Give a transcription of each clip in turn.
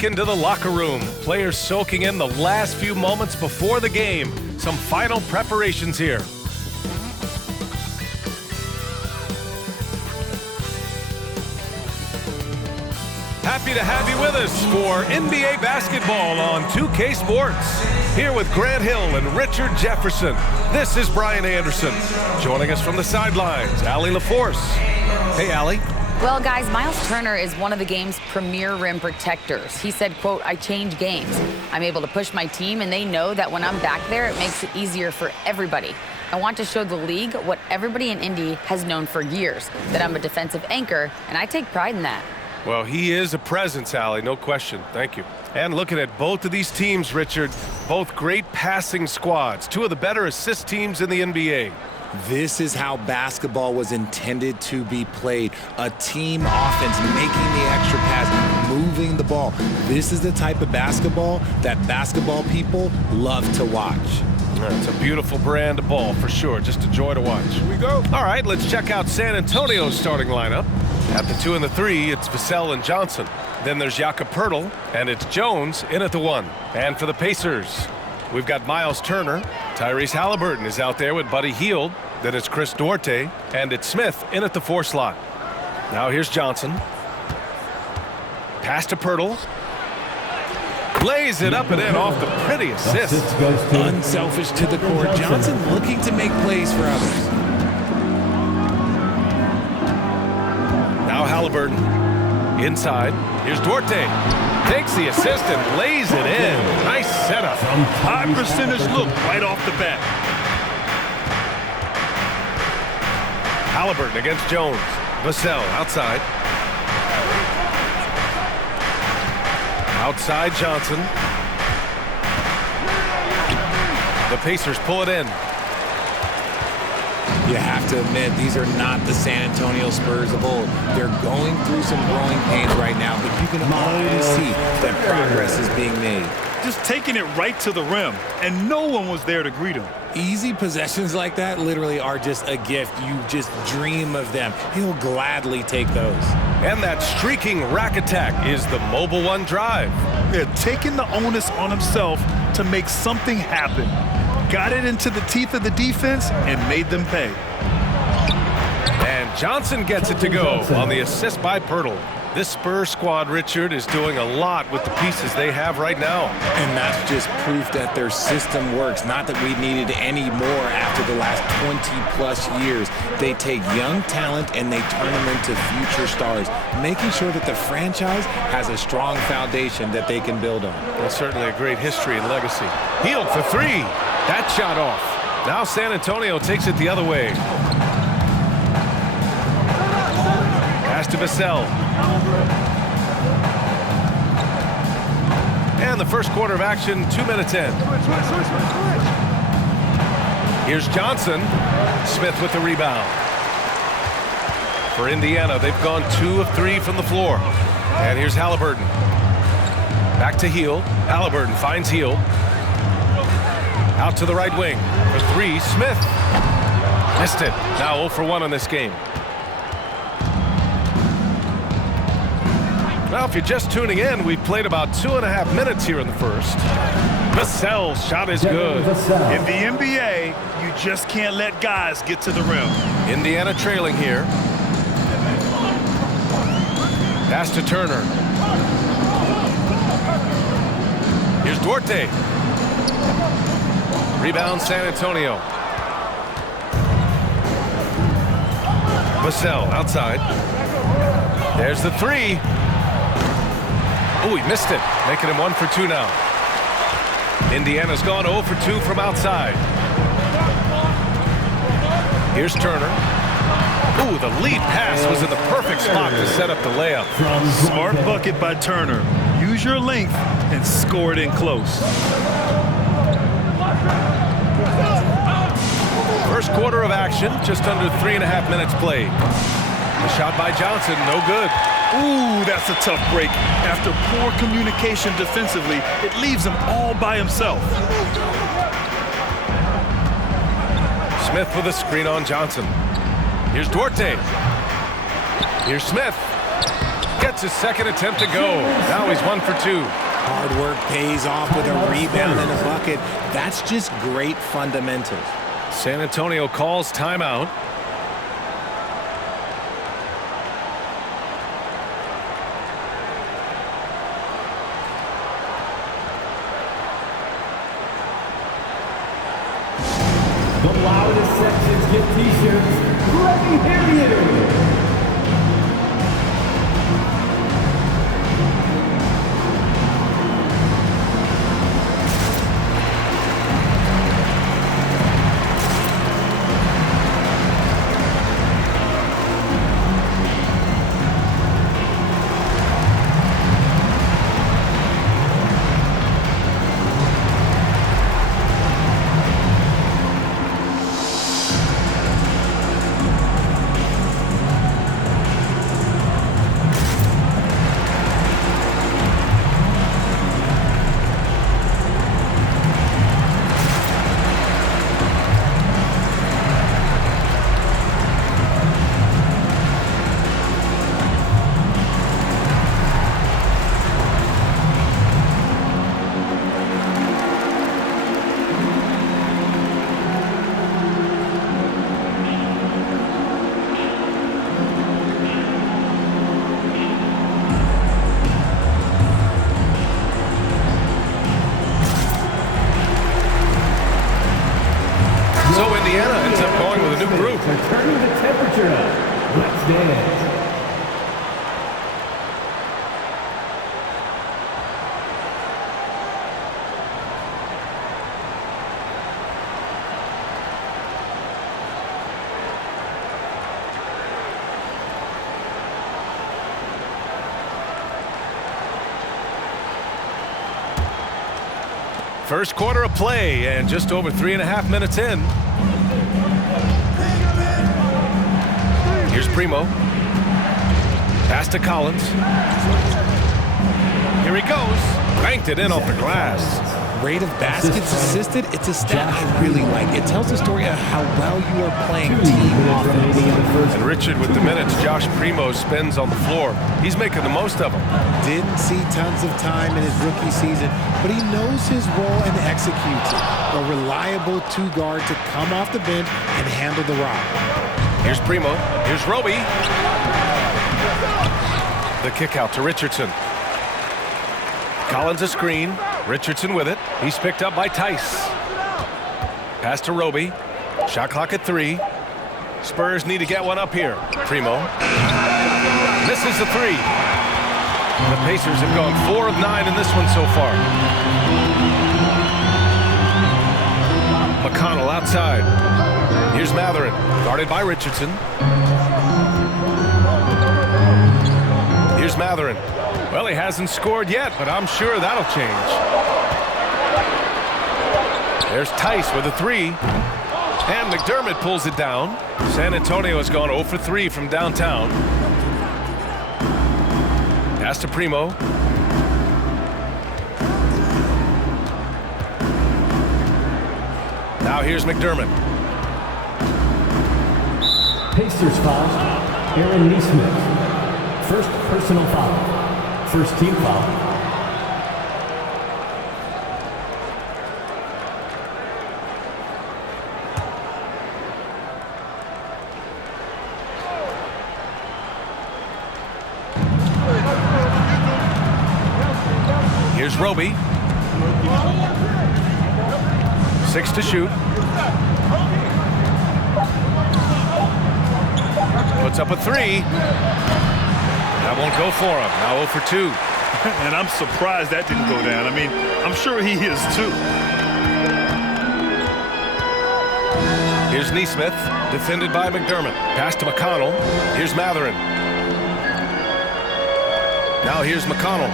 Into the locker room. Players soaking in the last few moments before the game. Some final preparations here. Happy to have you with us for NBA basketball on 2K Sports. Here with Grant Hill and Richard Jefferson. This is Brian Anderson. Joining us from the sidelines, Allie LaForce. Hey, Allie. Well, guys, Miles Turner is one of the game's premier rim protectors. He said, quote, "I change games. I'm able to push my team, and they know that when I'm back there, it makes it easier for everybody. I want to show the league what everybody in Indy has known for years, that I'm a defensive anchor, and I take pride in that." Well, he is a presence, Allie, no question. Thank you. And looking at both of these teams, Richard, both great passing squads, two of the better assist teams in the NBA. This is how basketball was intended to be played. A team offense, making the extra pass, moving the ball. This is the type of basketball that basketball people love to watch. It's a beautiful brand of ball, for sure. Just a joy to watch. Here we go. All right, let's check out San Antonio's starting lineup. At the 2 and the 3, it's Vassell and Johnson. Then there's Jakob Poeltl, and it's Jones in at the 1. And for the Pacers, we've got Miles Turner. Tyrese Halliburton is out there with Buddy Hield. Then it's Chris Duarte, and it's Smith in at the 4 slot. Now here's Johnson. Pass to Poeltl. Lays it up and in off the pretty assist. Unselfish to the court. Johnson looking to make plays for others. Now Halliburton inside. Here's Duarte. Takes the assist and lays it in. Nice setup. High percentage look right off the bat. Halliburton against Jones. Vassell outside. Outside Johnson. The Pacers pull it in. You have to admit, these are not the San Antonio Spurs of old. They're going through some growing pains right now, but you can already see that progress is being made. Just taking it right to the rim, and no one was there to greet him. Easy possessions like that literally are just a gift. You just dream of them. He'll gladly take those. And that streaking rack attack is the Mobile One drive. Yeah, taking the onus on himself to make something happen. Got it into the teeth of the defense and made them pay. And Johnson gets it to go on the assist by Poeltl. This Spurs squad, Richard, is doing a lot with the pieces they have right now. And that's just proof that their system works. Not that we needed any more after the last 20-plus years. They take young talent and they turn them into future stars, making sure that the franchise has a strong foundation that they can build on. That's certainly a great history and legacy. Hield for 3. That shot off. Now San Antonio takes it the other way. Pass to Vassell. And the first quarter of action, 2 minutes in. Here's Johnson. Smith with the rebound. For Indiana, they've gone 2 of 3 from the floor. And here's Halliburton. Back to Hield. Halliburton finds Hield. Out to the right wing. For 3, Smith. Missed it. Now 0 for 1 in this game. Well, if you're just tuning in, we've played about 2.5 minutes here in the first. Vassell's shot is good. In the NBA, you just can't let guys get to the rim. Indiana trailing here. Pass to Turner. Here's Duarte. Rebound San Antonio. Vassell outside. There's the 3. Oh, he missed it, making him 1 for 2 now. Indiana's gone 0 for 2 from outside. Here's Turner. Ooh, the lead pass was in the perfect spot to set up the layup. Smart bucket by Turner. Use your length and score it in close. First quarter of action, just under 3.5 minutes played. The shot by Johnson, no good. Ooh, that's a tough break. After poor communication defensively, it leaves him all by himself. Smith with a screen on Johnson. Here's Duarte. Here's Smith. Gets his second attempt to go. Now he's 1 for 2. Hard work pays off with a rebound and a bucket. That's just great fundamentals. San Antonio calls timeout. The loudest sections get t-shirts. Let me hear you. So Indiana ends up going with a new group. They're turning the temperature up. Let's dance. First quarter of play and just over 3.5 minutes in. Here's Primo. Pass to Collins. Here he goes. Banked it in off the glass. Rate of baskets assisted, it's a stat I really like. It tells the story of how well you are playing team offense. And Richard with the minutes Josh Primo spends on the floor. He's making the most of them. Didn't see tons of time in his rookie season, but he knows his role and executes it. A reliable two-guard to come off the bench and handle the rock. Here's Primo. Here's Roby. The kick out to Richardson. Collins a screen. Richardson with it. He's picked up by Tice. Pass to Roby. Shot clock at 3. Spurs need to get one up here. Primo. Misses the 3. The Pacers have gone 4 of 9 in this one so far. McConnell outside. Here's Matherin. Guarded by Richardson. Here's Matherin. Well, he hasn't scored yet, but I'm sure that'll change. There's Tice with a 3. And McDermott pulls it down. San Antonio has gone 0 for 3 from downtown. Pass to Primo. Now here's McDermott. Pacers foul. Aaron Nesmith. First personal foul. First team foul. Here's Roby. 6 to shoot. Puts up a 3. That won't go for him. Now 0 for 2. And I'm surprised that didn't go down. I mean, I'm sure he is too. Here's Nesmith, defended by McDermott. Pass to McConnell. Here's Matherin. Now here's McConnell.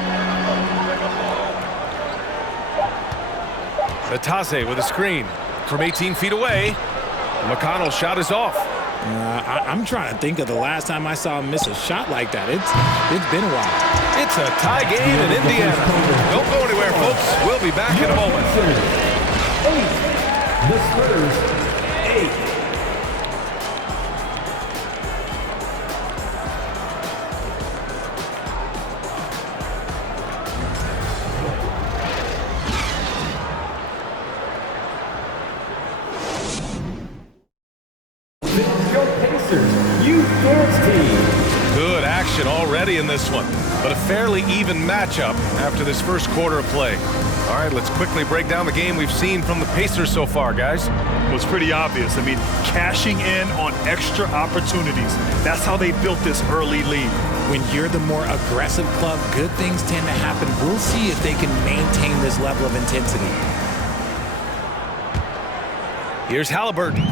Natase with a screen from 18 feet away. McConnell's shot is off. I'm trying to think of the last time I saw him miss a shot like that. It's been a while. It's a tie game in Indiana. Don't go anywhere, folks. We'll be back in a moment. 8. The Spurs, 8. steady in this one, but a fairly even matchup after this first quarter of play. All right, let's quickly break down the game we've seen from the Pacers so far, guys. Well, it's pretty obvious. I mean, cashing in on extra opportunities. That's how they built this early lead. When you're the more aggressive club, good things tend to happen. We'll see if they can maintain this level of intensity. Here's Halliburton.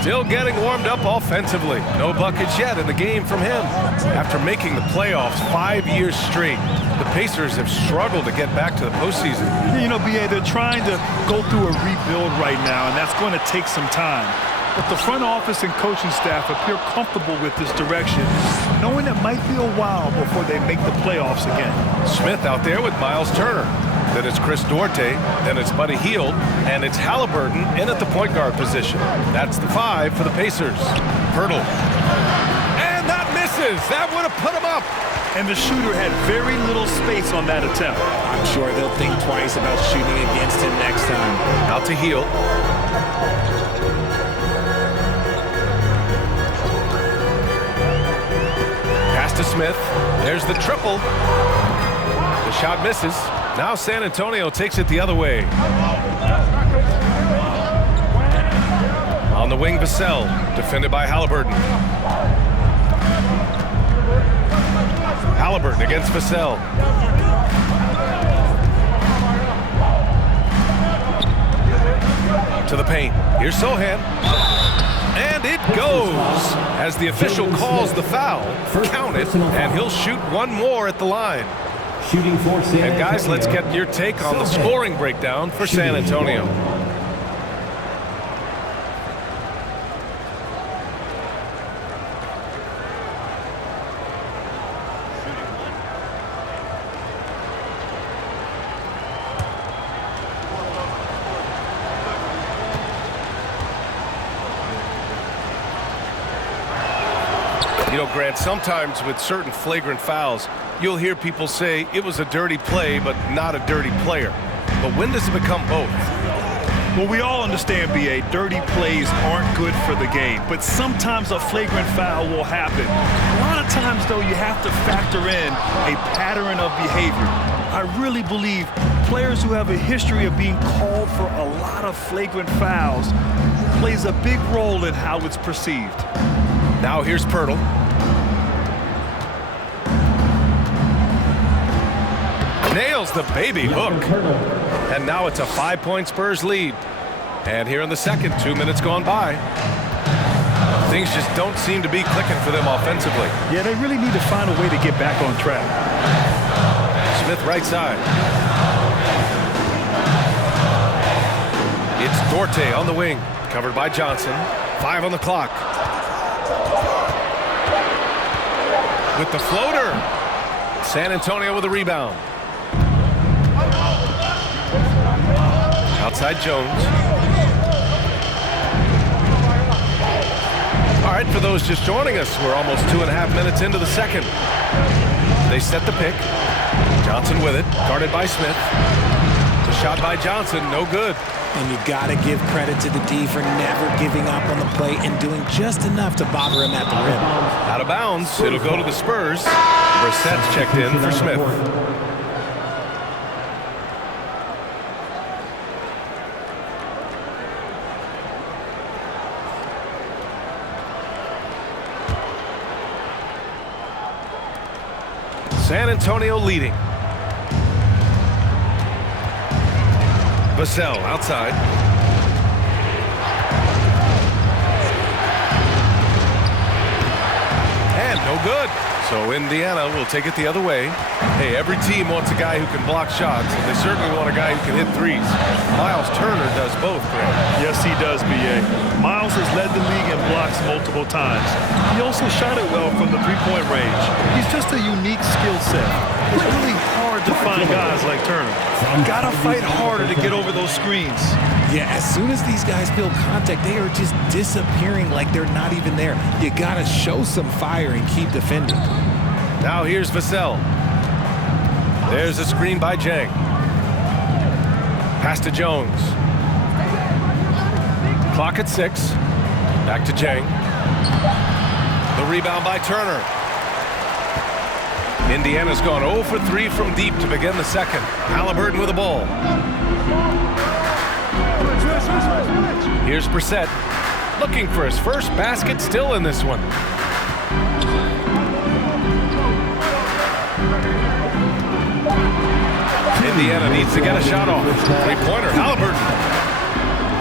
Still getting warmed up offensively. No buckets yet in the game from him. After making the playoffs 5 years straight, the Pacers have struggled to get back to the postseason. You know, B.A., they're trying to go through a rebuild right now, and that's going to take some time. But the front office and coaching staff appear comfortable with this direction, knowing it might be a while before they make the playoffs again. Smith out there with Miles Turner. Then it's Chris Duarte, then it's Buddy Hield, and it's Halliburton in at the point guard position. That's the 5 for the Pacers. Pirtle. And that misses. That would have put him up. And the shooter had very little space on that attempt. I'm sure they'll think twice about shooting against him next time. Out to Hield. Pass to Smith. There's the triple. The shot misses. Now San Antonio takes it the other way. On the wing, Vassell, defended by Halliburton. Halliburton against Vassell. To the paint. Here's Sohan. And it goes as the official calls the foul. Count it, and he'll shoot one more at the line. Shooting for San Antonio. And guys, let's get your take on the scoring breakdown for San Antonio. You know, Grant, sometimes with certain flagrant fouls, you'll hear people say it was a dirty play, but not a dirty player. But when does it become both? Well, we all understand, B.A., dirty plays aren't good for the game, but sometimes a flagrant foul will happen. A lot of times, though, you have to factor in a pattern of behavior. I really believe players who have a history of being called for a lot of flagrant fouls plays a big role in how it's perceived. Now here's Pirtle. Nails the baby hook. And now it's a 5-point Spurs lead. And here in the second, 2 minutes gone by. Things just don't seem to be clicking for them offensively. Yeah, they really need to find a way to get back on track. Smith right side. It's Duarte on the wing. Covered by Johnson. 5 on the clock. With the floater. San Antonio with a rebound. Outside Jones. All right, for those just joining us, we're almost 2.5 minutes into the second. They set the pick. Johnson with it, guarded by Smith. The shot by Johnson, no good. And you got to give credit to the D for never giving up on the play and doing just enough to bother him at the rim. Out of bounds, it'll go to the Spurs. Brissett's checked in for Smith. San Antonio leading. Vassell outside. And no good. So Indiana will take it the other way. Hey, every team wants a guy who can block shots, and they certainly want a guy who can hit threes. Miles Turner does both, Grant. Yes, he does, B.A. Miles has led the league in blocks multiple times. He also shot it well from the three-point range. He's just a unique skill set. It's really hard to find guys like Turner. Gotta fight harder to get over those screens. Yeah, as soon as these guys feel contact, they are just disappearing like they're not even there. You gotta show some fire and keep defending. Now here's Vassell. There's a screen by Jang. Pass to Jones. Clock at 6. Back to Jang. The rebound by Turner. Indiana's gone 0 for 3 from deep to begin the second. Halliburton with the ball. Here's Brissett, looking for his first basket, still in this one. Indiana needs to get a shot off. Three-pointer, Halliburton.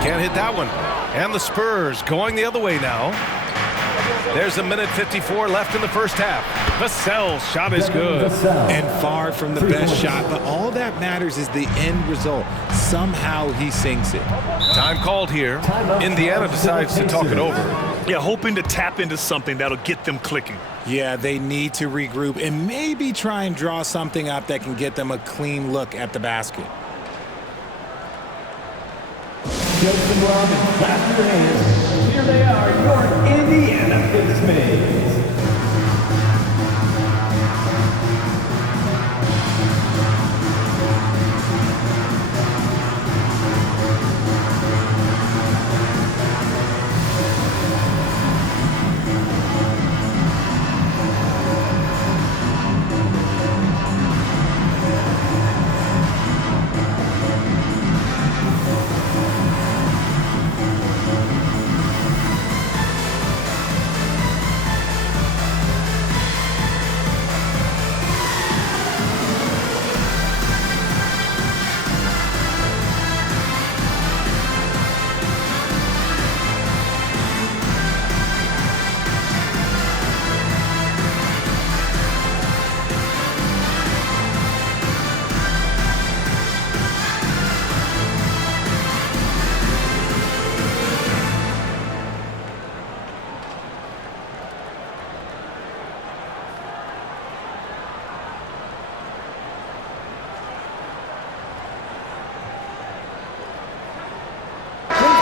Can't hit that one. And the Spurs going the other way now. There's a minute 54 left in the first half. Vassell's shot is good. And far from the best shot, but all that matters is the end result. Somehow he sinks it. Time called here. Indiana decides to talk it over. Yeah, hoping to tap into something that'll get them clicking. Yeah, they need to regroup and maybe try and draw something up that can get them a clean look at the basket. Justin Robbins, clap your hands. Here they are, your Indiana Pacers.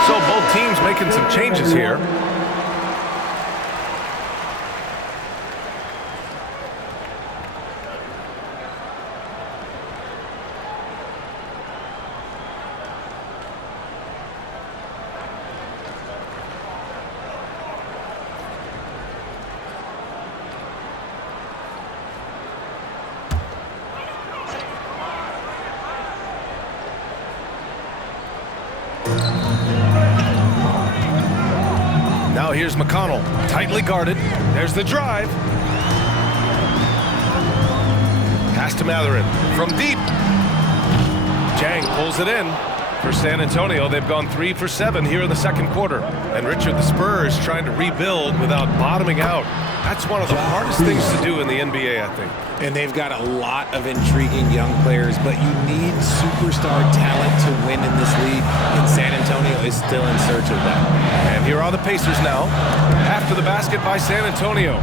So both teams making some changes here. Now here's McConnell, tightly guarded. There's the drive. Pass to Mathurin from deep. Jang pulls it in. For San Antonio, they've gone 3 for 7 here in the second quarter. And Richard, the Spurs trying to rebuild without bottoming out. That's one of the hardest things to do in the NBA, I think. And they've got a lot of intriguing young players, but you need superstar talent to win in this league, and San Antonio is still in search of that. And here are the Pacers now. After the basket by San Antonio.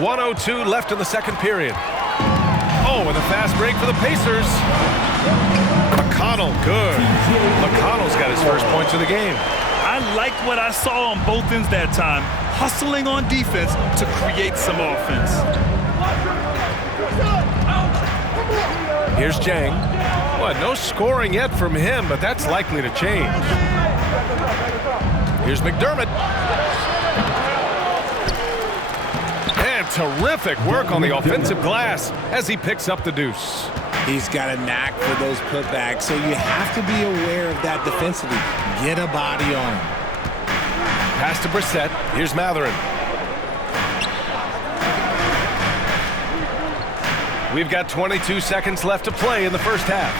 1:02 left in the second period. Oh, and a fast break for the Pacers. McConnell, good. McConnell's got his first points of the game. I like what I saw on both ends that time, hustling on defense to create some offense. Here's Jang. Well, no scoring yet from him, but that's likely to change. Here's McDermott. And terrific work on the offensive glass as he picks up the deuce. He's got a knack for those putbacks, so you have to be aware of that defensively. Get a body on him. Pass to Brissett. Here's Mathurin. We've got 22 seconds left to play in the first half.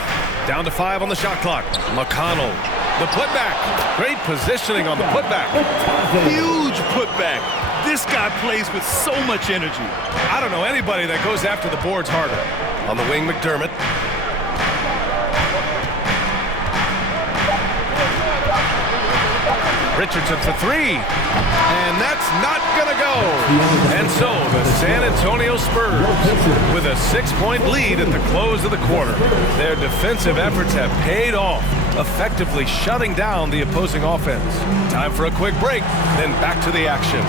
Down to 5 on the shot clock. McConnell. The putback. Great positioning on the putback. Huge putback. This guy plays with so much energy. I don't know anybody that goes after the boards harder. On the wing, McDermott. Richardson for 3. And that's not gonna go. And so the San Antonio Spurs with a 6-point lead at the close of the quarter. Their defensive efforts have paid off, effectively shutting down the opposing offense. Time for a quick break, then back to the action.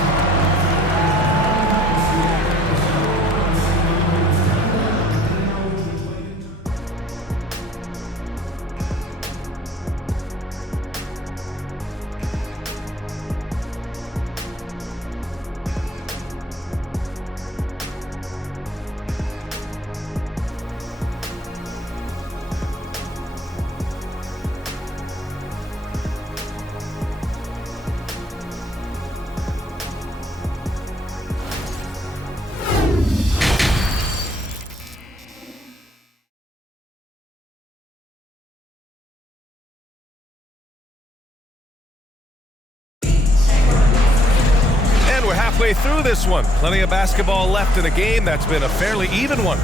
way through this one. Plenty of basketball left in a game that's been a fairly even one.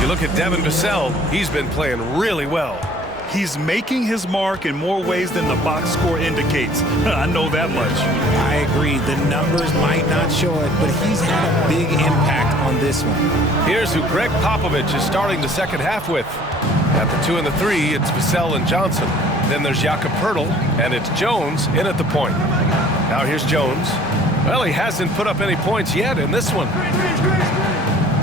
You look at Devin Vassell, he's been playing really well. He's making his mark in more ways than the box score indicates. I know that much. I agree. The numbers might not show it, but he's had a big impact on this one. Here's who Greg Popovich is starting the second half with. At the 2 and the 3, it's Vassell and Johnson. Then there's Jakob Poeltl, and it's Jones in at the point. Now here's Jones. Well, he hasn't put up any points yet in this one.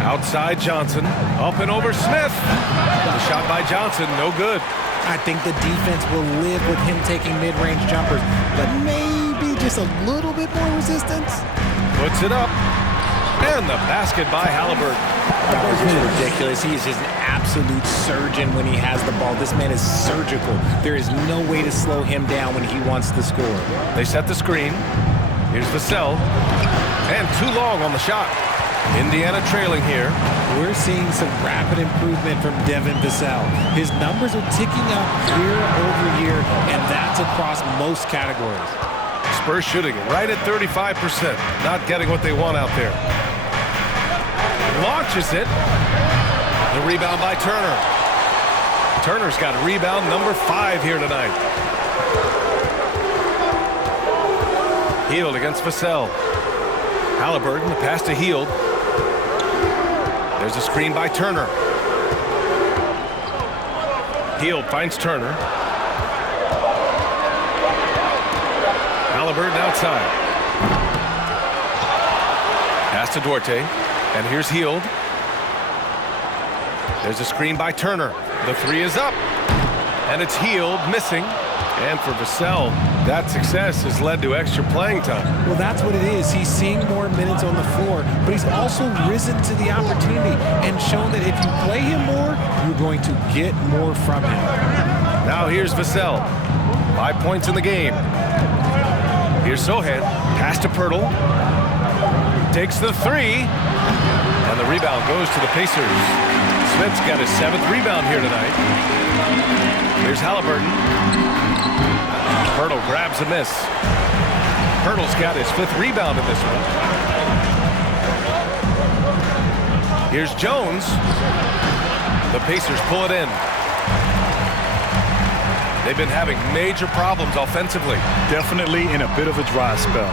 Outside Johnson, up and over Smith. The shot by Johnson, no good. I think the defense will live with him taking mid-range jumpers, but maybe just a little bit more resistance. Puts it up. And the basket by Halliburton. That was just ridiculous. He is just an absolute surgeon when he has the ball. This man is surgical. There is no way to slow him down when he wants to score. They set the screen. Here's Vassell. And too long on the shot. Indiana trailing here. We're seeing some rapid improvement from Devin Vassell. His numbers are ticking up year over year, and that's across most categories. Spurs shooting right at 35%. Not getting what they want out there. Launches it. The rebound by Turner. Turner's got rebound number 5 here tonight. Hield against Vassell. Halliburton, the pass to Hield. There's a screen by Turner. Hield finds Turner. Halliburton outside. Pass to Duarte. And here's Hield. There's a screen by Turner. The 3 is up. And it's Hield missing. And for Vassell, that success has led to extra playing time. Well, that's what it is. He's seeing more minutes on the floor, but he's also risen to the opportunity and shown that if you play him more, you're going to get more from him. Now here's Vassell. 5 points in the game. Here's Sohan. Pass to Poeltl. Takes the 3. And the rebound goes to the Pacers. Smith's got his 7th rebound here tonight. Here's Halliburton. Poeltl grabs a miss. Poeltl's got his 5th rebound in this one. Here's Jones. The Pacers pull it in. They've been having major problems offensively. Definitely in a bit of a dry spell.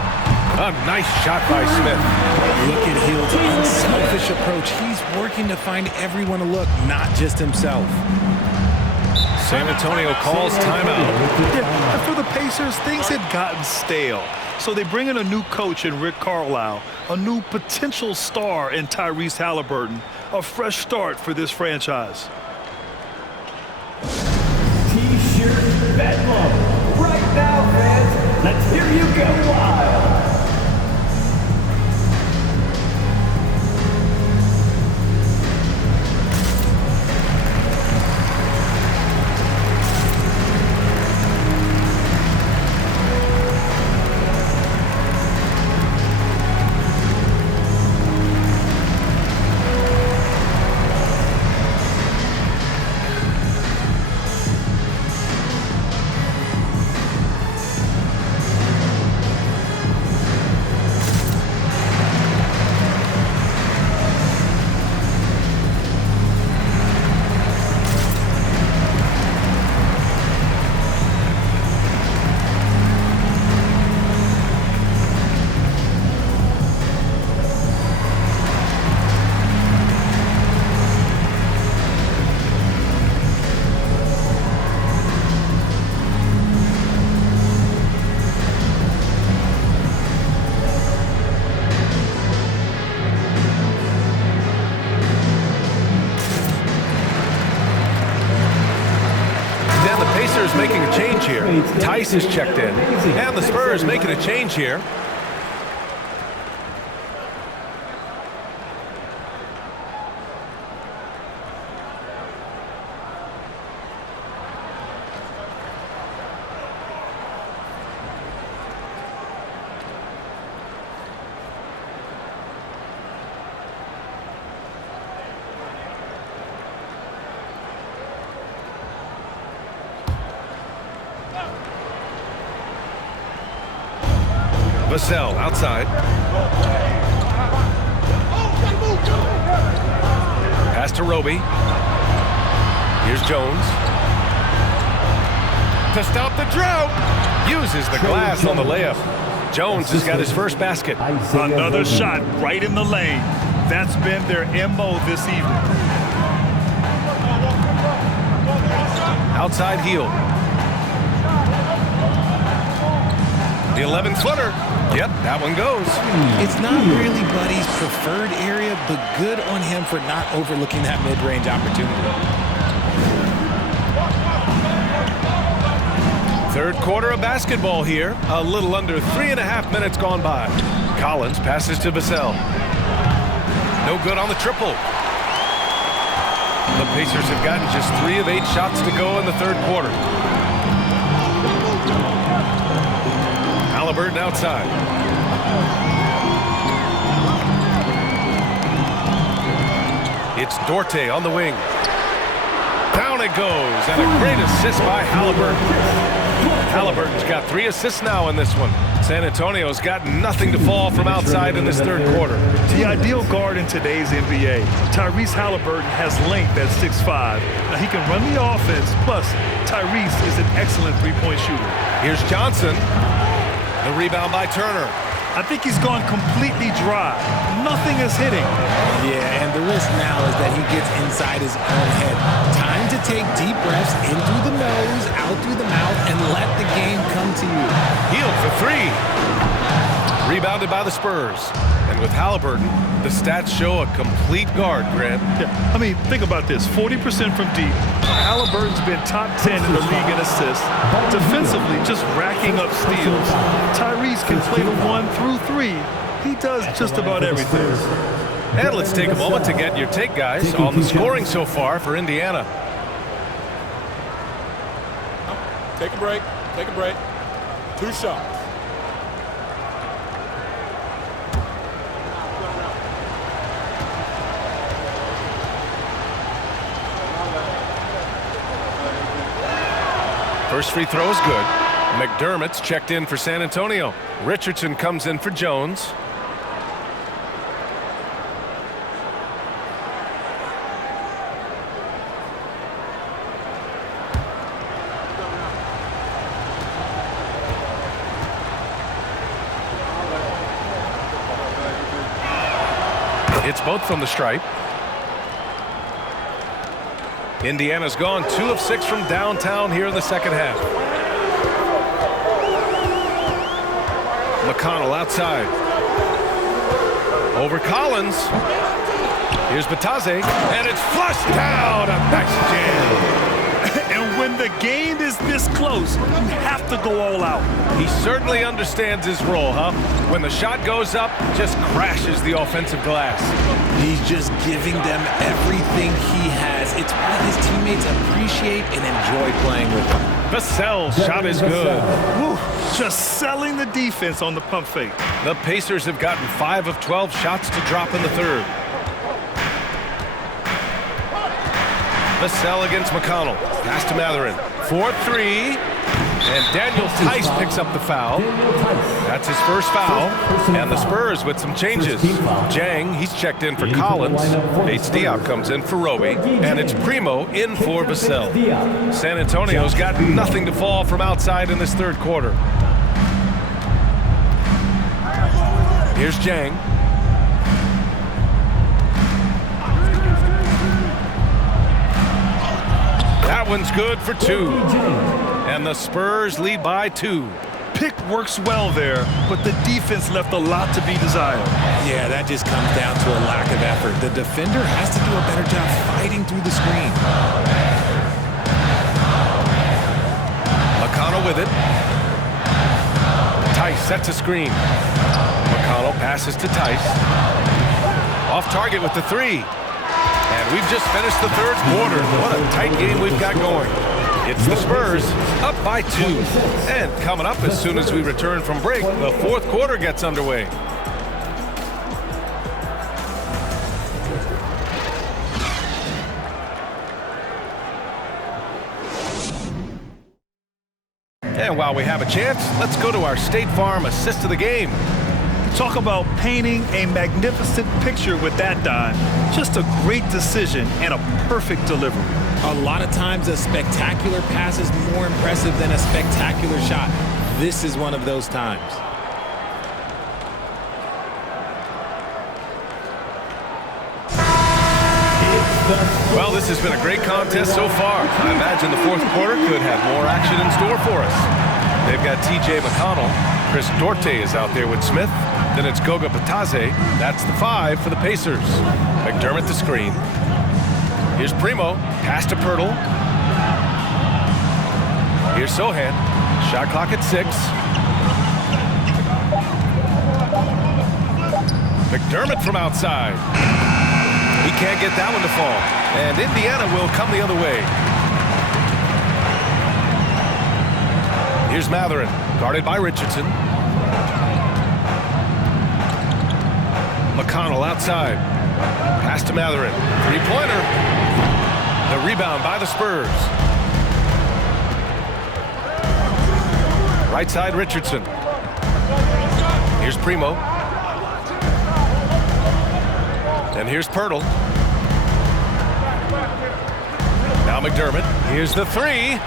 A nice shot by Smith. Look at Hield's unselfish approach. He's working to find everyone to look, not just himself. San Antonio calls timeout. Yeah, and for the Pacers, things had gotten stale. So they bring in a new coach in Rick Carlisle, a new potential star in Tyrese Halliburton, a fresh start for this franchise. T-shirt bedlam. Right now, fans, let's hear you go wild. Making a change here. Tice is checked in. And the Spurs making a change here. Vassell outside. Pass to Roby. Here's Jones. To stop the drought. Uses the glass on the layup. Jones has got his first basket. Another shot right in the lane. That's been their MO this evening. Outside heel. The 11-footer. Yep, that one goes. It's not really Buddy's preferred area, but good on him for not overlooking that mid-range opportunity. Third quarter of basketball here. A little under 3.5 minutes gone by. Collins passes to Vassell. No good on the triple. The Pacers have gotten just 3 of 8 shots to go in the third quarter. Halliburton outside. It's Dorte on the wing. Down it goes, and a great assist by Halliburton. Halliburton's got 3 assists now in this one. San Antonio's got nothing to fall from outside in this third quarter. The ideal guard in today's NBA. Tyrese Halliburton has length at 6'5". Now he can run the offense, plus Tyrese is an excellent three-point shooter. Here's Johnson. The rebound by Turner. I think he's gone completely dry. Nothing is hitting. Yeah, and the risk now is that he gets inside his own head. Time to take deep breaths in through the nose, out through the mouth, and let the game come to you. Healed for 3. Rebounded by the Spurs. And with Halliburton, the stats show a complete guard, Grant. Yeah, I mean, think about this. 40% from deep. Halliburton's been top 10 in the league in assists. Defensively, just racking up steals. Tyrese can play the 1 through 3. He does just about everything. And let's take a moment to get your take, guys, on the scoring so far for Indiana. Take a break. Take a break. 2 shots. First free throw is good. McDermott's checked in for San Antonio. Richardson comes in for Jones. It's both from the stripe. Indiana's gone 2 of 6 from downtown here in the second half. McConnell outside. Over Collins. Here's Batase, and it's flushed down. A nice jam. And when the game is this close, you have to go all out. He certainly understands his role, huh? When the shot goes up, just crashes the offensive glass. He's just giving them everything he has. It's why his teammates appreciate and enjoy playing with him. Vassell's shot is good. Woo, just selling the defense on the pump fake. The Pacers have gotten 5 of 12 shots to drop in the third. Vassell against McConnell. Pass to Mathurin. 4-3. And Daniel Tice picks up the foul. That's his first foul. And the Spurs with some changes. Jang, he's checked in for Collins. H-Diop comes in for Roby. And it's Primo in for Vassell. San Antonio's got nothing to fall from outside in this third quarter. Here's Jang. That one's good for 2. And the Spurs lead by 2. Pick works well there, but the defense left a lot to be desired. Yeah, that just comes down to a lack of effort. The defender has to do a better job fighting through the screen. McConnell with it. Tice sets a screen. McConnell passes to Tice. Off target with the 3. And we've just finished the third quarter. What a tight game we've got going. It's the Spurs up by 2. And coming up as soon as we return from break, the fourth quarter gets underway. And while we have a chance, let's go to our State Farm assist of the game. Talk about painting a magnificent picture with that dime. Just a great decision and a perfect delivery. A lot of times a spectacular pass is more impressive than a spectacular shot. This is one of those times. Well, this has been a great contest so far. I imagine the fourth quarter could have more action in store for us. They've got T.J. McConnell. Chris Duarte is out there with Smith. Then it's Goga Batadze. That's the 5 for the Pacers. McDermott the screen. Here's Primo. Pass to Pirtle. Here's Sohan. Shot clock at 6. McDermott from outside. He can't get that one to fall. And Indiana will come the other way. Here's Matherin, guarded by Richardson. McConnell outside. Pass to Matherin. Three-pointer. The rebound by the Spurs. Right side, Richardson. Here's Primo. And here's Pirtle. Now McDermott. Here's the 3.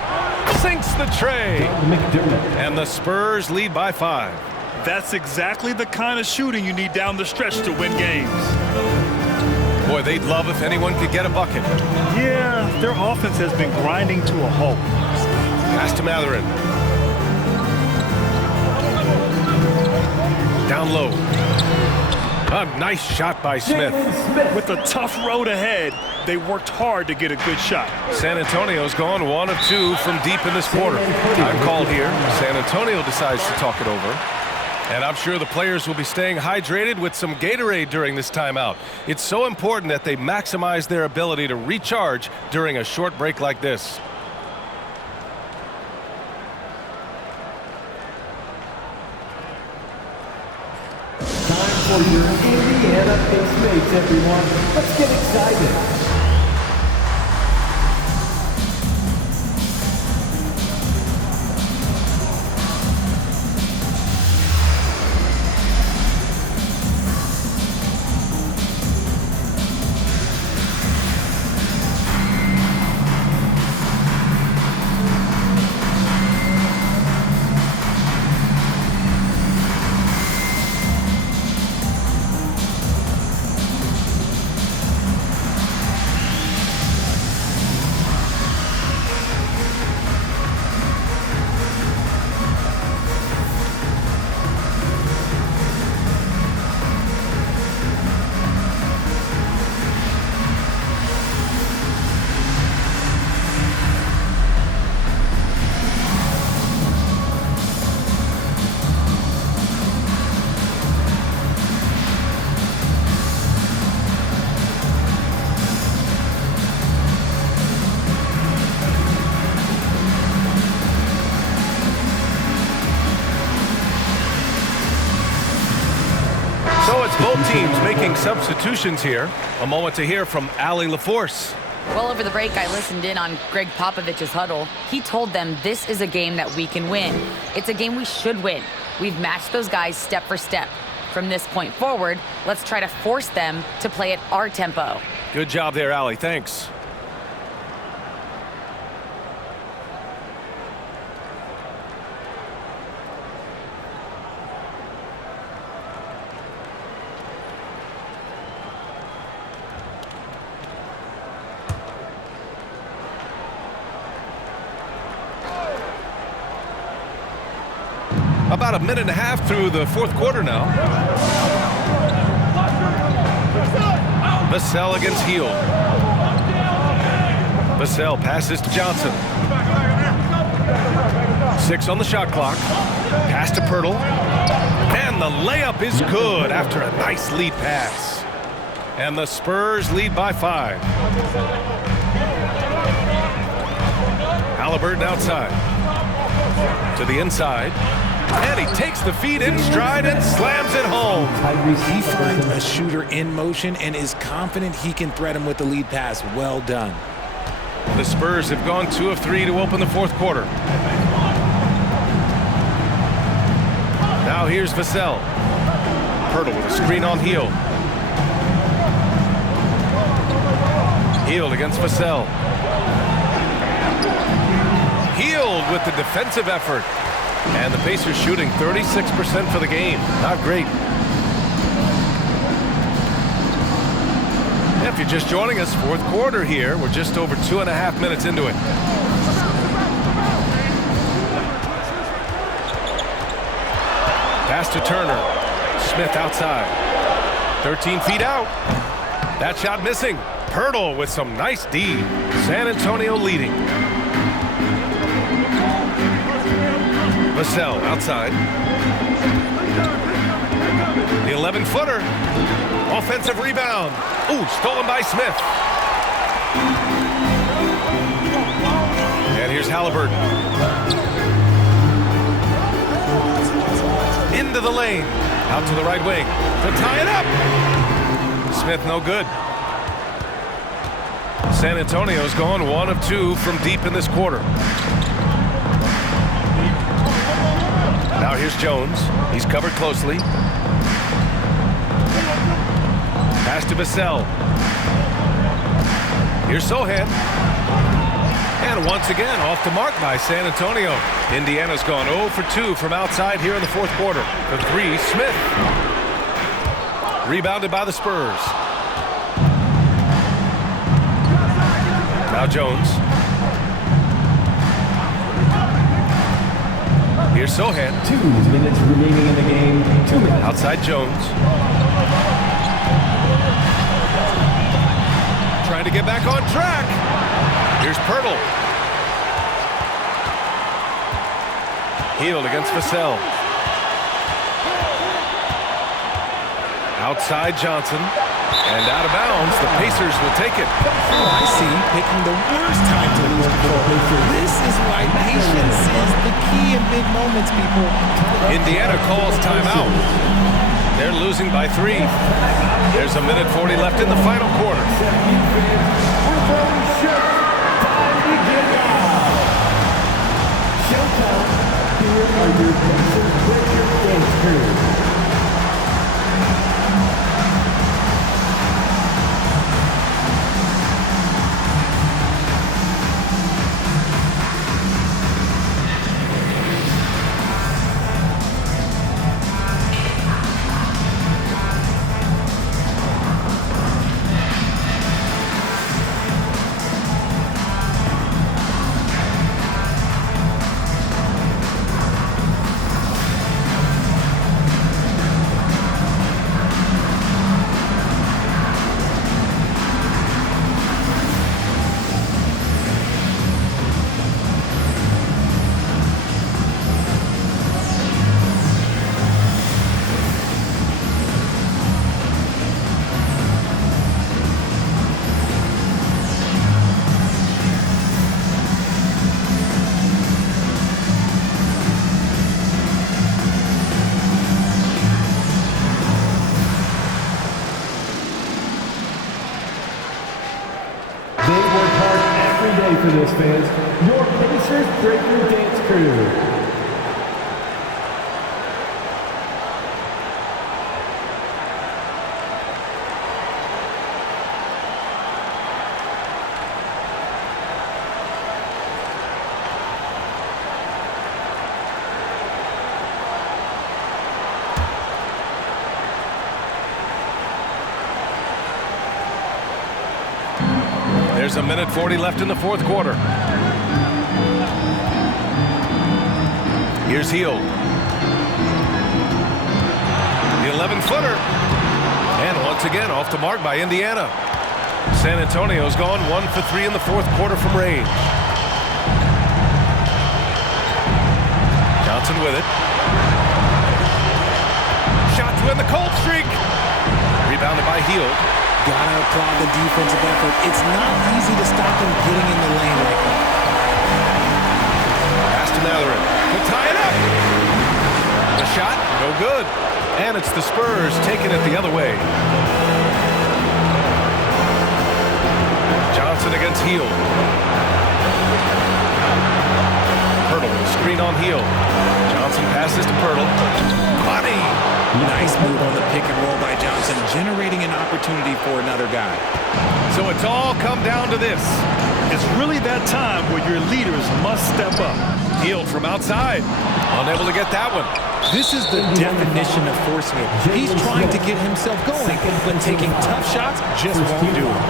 Sinks the tray. And the Spurs lead by 5. That's exactly the kind of shooting you need down the stretch to win games. Boy, they'd love if anyone could get a bucket. Yeah, their offense has been grinding to a halt. Pass to Matherin. Down low. A nice shot by Smith. With a tough road ahead, they worked hard to get a good shot. San Antonio's gone 1 of 2 from deep in this quarter. Time called here. San Antonio decides to talk it over. And I'm sure the players will be staying hydrated with some Gatorade during this timeout. It's so important that they maximize their ability to recharge during a short break like this. Time for your Indiana Pacers, everyone. Let's get excited. So it's both teams making substitutions here. A moment to hear from Allie LaForce. Well, over the break, I listened in on Greg Popovich's huddle. He told them this is a game that we can win. It's a game we should win. We've matched those guys step for step. From this point forward, let's try to force them to play at our tempo. Good job there, Allie. Thanks. About a minute and a half through the fourth quarter now. Vassell against Heel. Vassell passes to Johnson. 6 on the shot clock. Pass to Pirtle. And the layup is good after a nice lead pass. And the Spurs lead by 5. Halliburton outside. To the inside. And he takes the feed in stride and slams it home. He finds a shooter in motion and is confident he can threat him with the lead pass. Well done. The Spurs have gone 2 of 3 to open the fourth quarter. Now here's Vassell. Pirtle with a screen on Heel. Healed against Vassell. Healed with the defensive effort. And the Pacers shooting 36% for the game. Not great. If you're just joining us, fourth quarter here. We're just over 2.5 minutes into it. Pass to Turner. Smith outside. 13 feet out. That shot missing. Pirtle with some nice D. San Antonio leading. Vassell outside. The 11-footer. Offensive rebound. Ooh, stolen by Smith. And here's Halliburton. Into the lane. Out to the right wing. To tie it up. Smith no good. San Antonio's gone 1 of 2 from deep in this quarter. Now here's Jones. He's covered closely. Pass to Vassell. Here's Sohan. And once again, off the mark by San Antonio. Indiana's gone 0 for 2 from outside here in the fourth quarter. For 3, Smith. Rebounded by the Spurs. Now Jones. Here's Sohan. 2 minutes remaining in the game. 2 minutes. Outside Jones. Trying to get back on track. Here's Pirtle. Healed against Vassell. Outside Johnson. And out of bounds, the Pacers will take it. Oh, I see. Picking the worst time to lose control. This is why patience is the key in big moments, people. Indiana calls timeout. They're losing by 3. There's a minute 40 left in the final quarter. Showtime. Here are your Pacers Breaker Dance Crew. For this, fans, your Pacers Breaker Dance Crew. There's a minute 40 left in the fourth quarter. Here's Hield. The 11-footer. And once again, off the mark by Indiana. San Antonio's gone 1 for 3 in the fourth quarter from range. Johnson with it. Shot to end the cold streak. Rebounded by Hield. Gotta applaud the defensive effort. It's not easy to stop him getting in the lane like that. Pass to Mathurin. To tie it up. The shot, no good. And it's the Spurs taking it the other way. Johnson against Hield. Pirtle, screen on Hield. Johnson passes to Pirtle. Money. Nice move on the pick and roll by Johnson, generating an opportunity for another guy. So it's all come down to this. It's really that time where your leaders must step up. Hield from outside. Unable to get that one. This is the definition of forcing it. He's trying to get himself going, but taking tough shots just won't do it.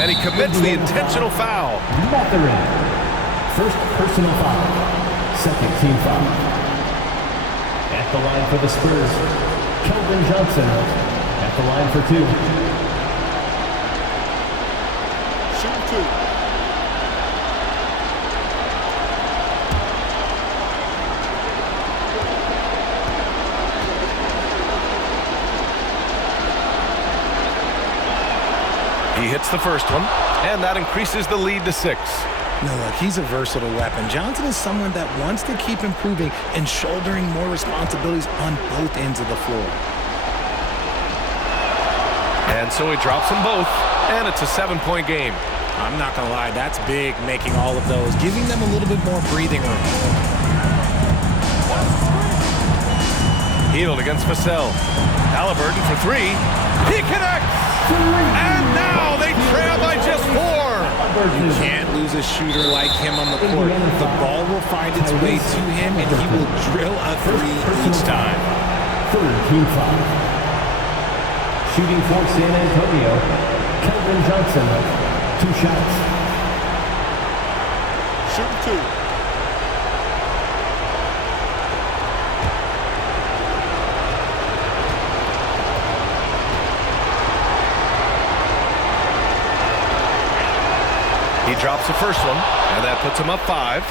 And he commits the intentional foul. Matherin. First personal foul. Second team foul. At the line for the Spurs, Keldon Johnson. At the line for 2. Shoot 2. He hits the first one, and that increases the lead to 6. No, look, he's a versatile weapon. Johnson is someone that wants to keep improving and shouldering more responsibilities on both ends of the floor. And so he drops them both, and it's a 7-point game. I'm not going to lie, that's big, making all of those, giving them a little bit more breathing room. Hield against Vassell. Halliburton for 3. He connects! And now they trail by just 4. You can't lose a shooter like him on the court. The ball will find its way to him, and he will drill a 3 each time. Third team foul. Shooting for San Antonio, Keldon Johnson. 2 shots. Shoot 2. He drops the first one, and that puts him up 5.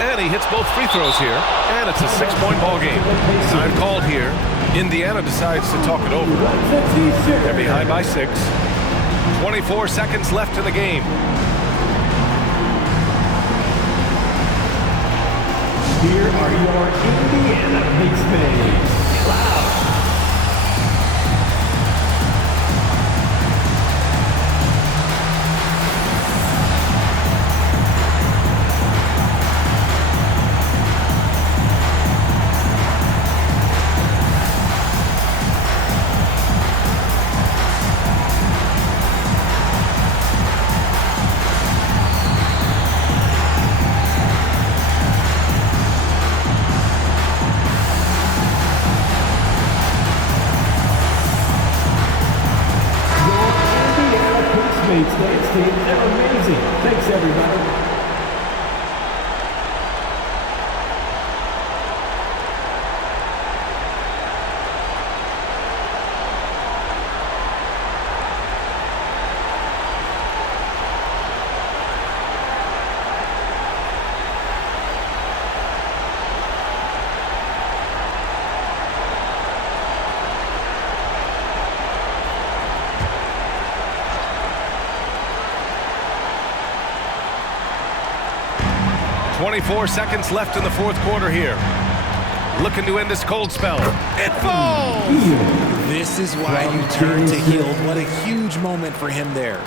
And he hits both free throws here, and it's a 6-point ball game. Time called here. Indiana decides to talk it over. They're behind by 6. 24 seconds left in the game. Here are your Indiana Pacers mates. Loud. Thanks, team. They're amazing. Thanks, everybody. .24 seconds left in the fourth quarter here. Looking to end this cold spell. It falls! This is why you turn to Hield. What a huge moment for him there.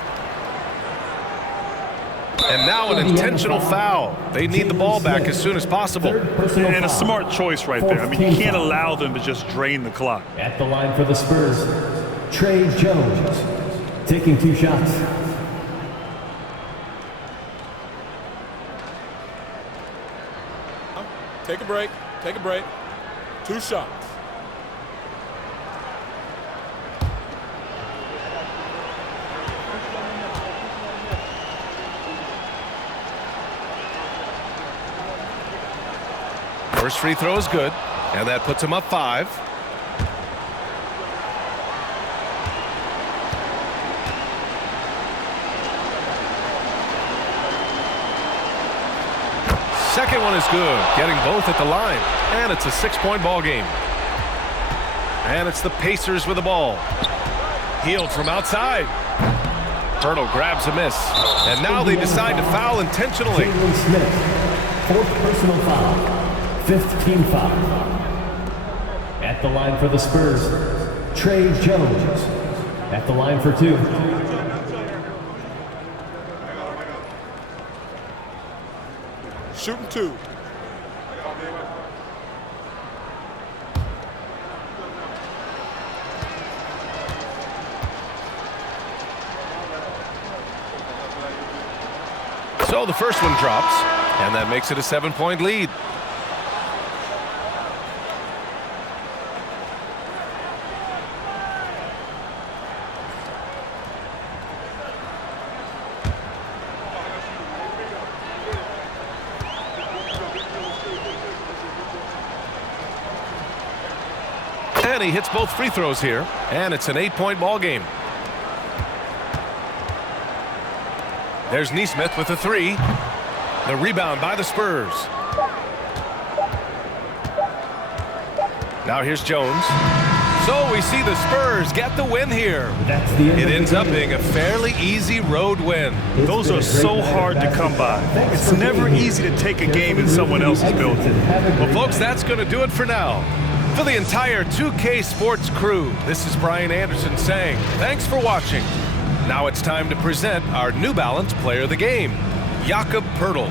And now an intentional foul. They need the ball back as soon as possible. And a smart choice right there. I mean, you can't allow them to just drain the clock. At the line for the Spurs, Trey Jones, taking 2 shots. Take a break. Take a break. 2 shots. First free throw is good, and that puts him up 5. Second one is good, getting both at the line, and it's a 6-point ball game. And it's the Pacers with the ball. Hield from outside. Hurdle grabs a miss, and now they decide to foul intentionally. Jalen Smith, 4th personal foul, 5th team foul. At the line for the Spurs, Trey Jones at the line for 2. Shooting 2. So the first one drops, and that makes it a 7-point lead. And he hits both free throws here, and it's an 8-point ball game. There's Neesmith with a 3. The rebound by the Spurs. Now here's Jones. So we see the Spurs get the win here. That's the end It of the ends up game. being a fairly easy road win. It's Those been are a great so night hard to of come by. basketball. Thanks It's for never being easy here. to take a Careful game in moving someone the else's exits building. and have a Well, great folks, night. that's going to do it for now. For the entire 2K Sports crew, this is Brian Anderson saying thanks for watching. Now it's time to present our New Balance Player of the Game, Jakob Poeltl.